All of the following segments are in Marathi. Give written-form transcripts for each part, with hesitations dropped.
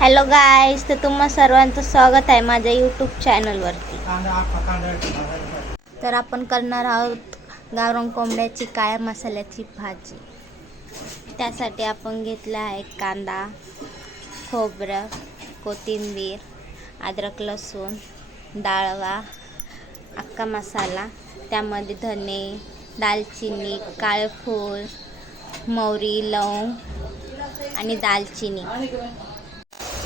हॅलो गाईज, तर तुम्हा सर्वांचं स्वागत आहे माझ्या यूट्यूब चॅनलवरती. तर आपण करणार आहोत गावरान कोंबड्याची काळ्या मसाल्याची भाजी. त्यासाठी आपण घेतला आहे कांदा, खोबरं, कोथिंबीर, अद्रक, लसूण, डाळवा, अख्खा मसाला, त्यामध्ये धने, दालचिनी, काळे फूल, मोहरी, लवंग आणि दालचिनी.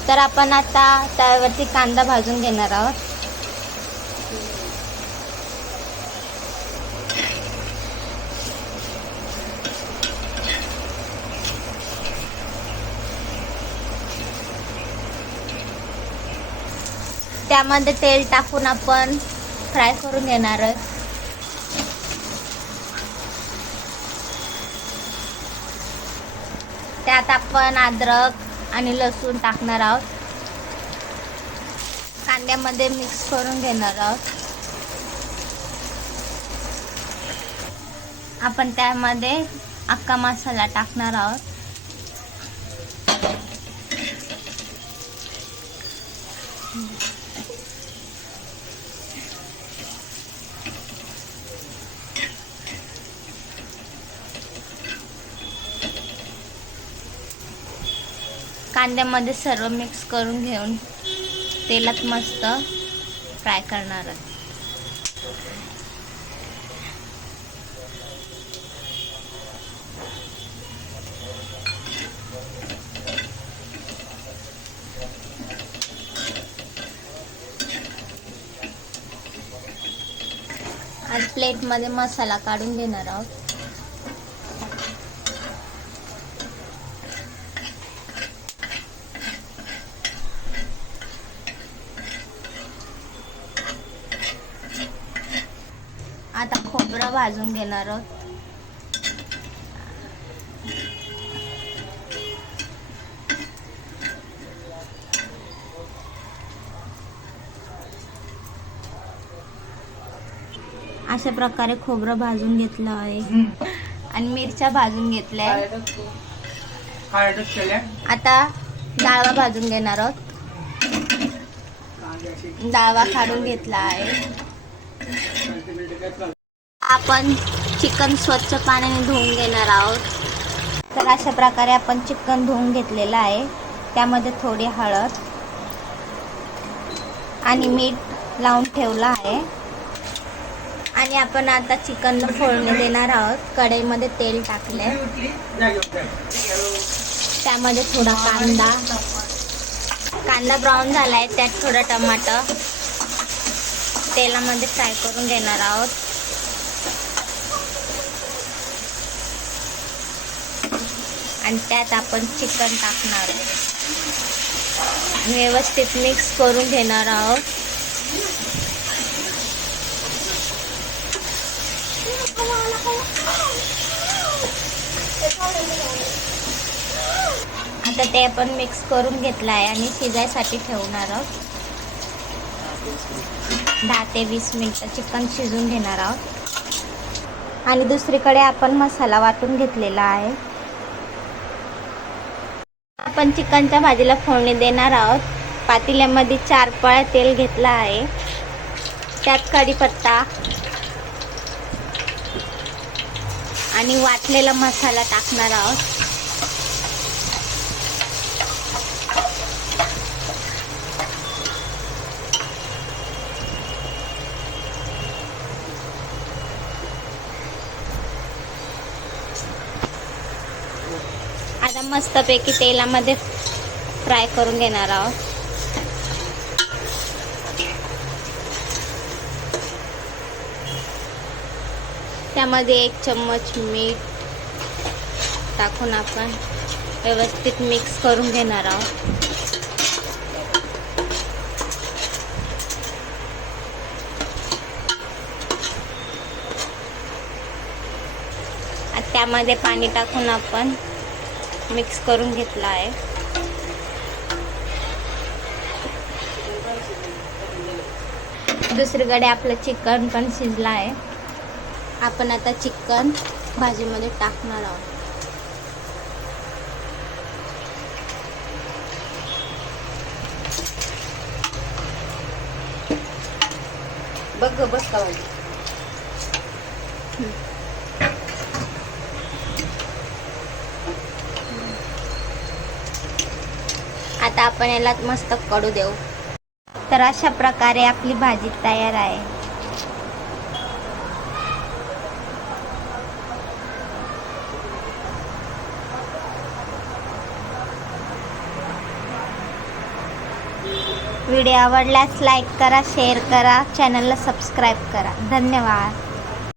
तर आपण आता त्यावरती कांदा भाजून घेणार आहोत. त्यामध्ये तेल टाकून आपण फ्राय करून घेणार आहोत. त्यात आपण अद्रक आणि लसूण टाकणार आहोत. कांद्यामध्ये मिक्स करून घेणार आहोत. आपण त्यामध्ये अख्खा मसाला टाकणार आहोत. कांद्यामध्ये सर्व मिक्स करून घेऊन तेलात मस्त फ्राय करणार आहोत. आज प्लेटमध्ये मसाला काढून घेणार आहोत. आता खोबरं भाजून घेणार आहोत. अशा प्रकारे खोबरं भाजून घेतलं आहे आणि मिरच्या भाजून घेतल्या. आता डाळवा भाजून घेणार आहोत. डाळवा काढून घेतला आहे. आपण चिकन स्वच्छ पाण्याने धुवून घेणार आहोत. तर अशा प्रकारे आपण चिकन धुवून घेतलेलं आहे. त्यामध्ये थोडी हळद आणि मीठ लावून ठेवलं आहे. आणि आपण आता चिकनला फोडणी देणार आहोत. कढईमध्ये तेल टाकले, त्यामध्ये थोडा कांदा ब्राऊन झाला आहे. त्यात थोडं टमाटर तेलामध्ये फ्राय करून घेणार आहोत. आणि त्यात आपण चिकन टाकणार आहोत. व्यवस्थित मिक्स करून घेणार आहोत. आता ते आपण मिक्स करून घेतलं आहे आणि शिजायसाठी ठेवणार आहोत. 10 ते 20 मिनिटं चिकन शिजून घेणार आहोत. आणि दुसरीकडे आपण मसाला वाटून घेतलेला आहे. आपण चिकनच्या भाजीला फोडणी देणार आहोत. पातेल्यामध्ये 4 पळ्या तेल घेतला आहे. त्यात कढीपत्ता आणि वाटलेला मसाला टाकणार आहोत. आता मस्तपैकी तेलामध्ये फ्राय करून घेणार आहोत. त्यामध्ये 1 चम्मच मीठ टाकून आपण व्यवस्थित मिक्स करून घेणार आहोत. त्यामध्ये पाणी टाकून आपण मिक्स करून घेतला आहे. दुसरीकडे आपलं चिकन पण शिजलं आहे. आपण आता चिकन भाजीमध्ये टाकणार आहोत. बघ ग, बस का भाजी. आता आपण याला मस्त कडू देऊ. तर अशा प्रकारे आपली भाजी तयार आहे. व्हिडिओ आवडल्यास लाईक करा, शेअर करा, चॅनलला सबस्क्राईब करा. धन्यवाद.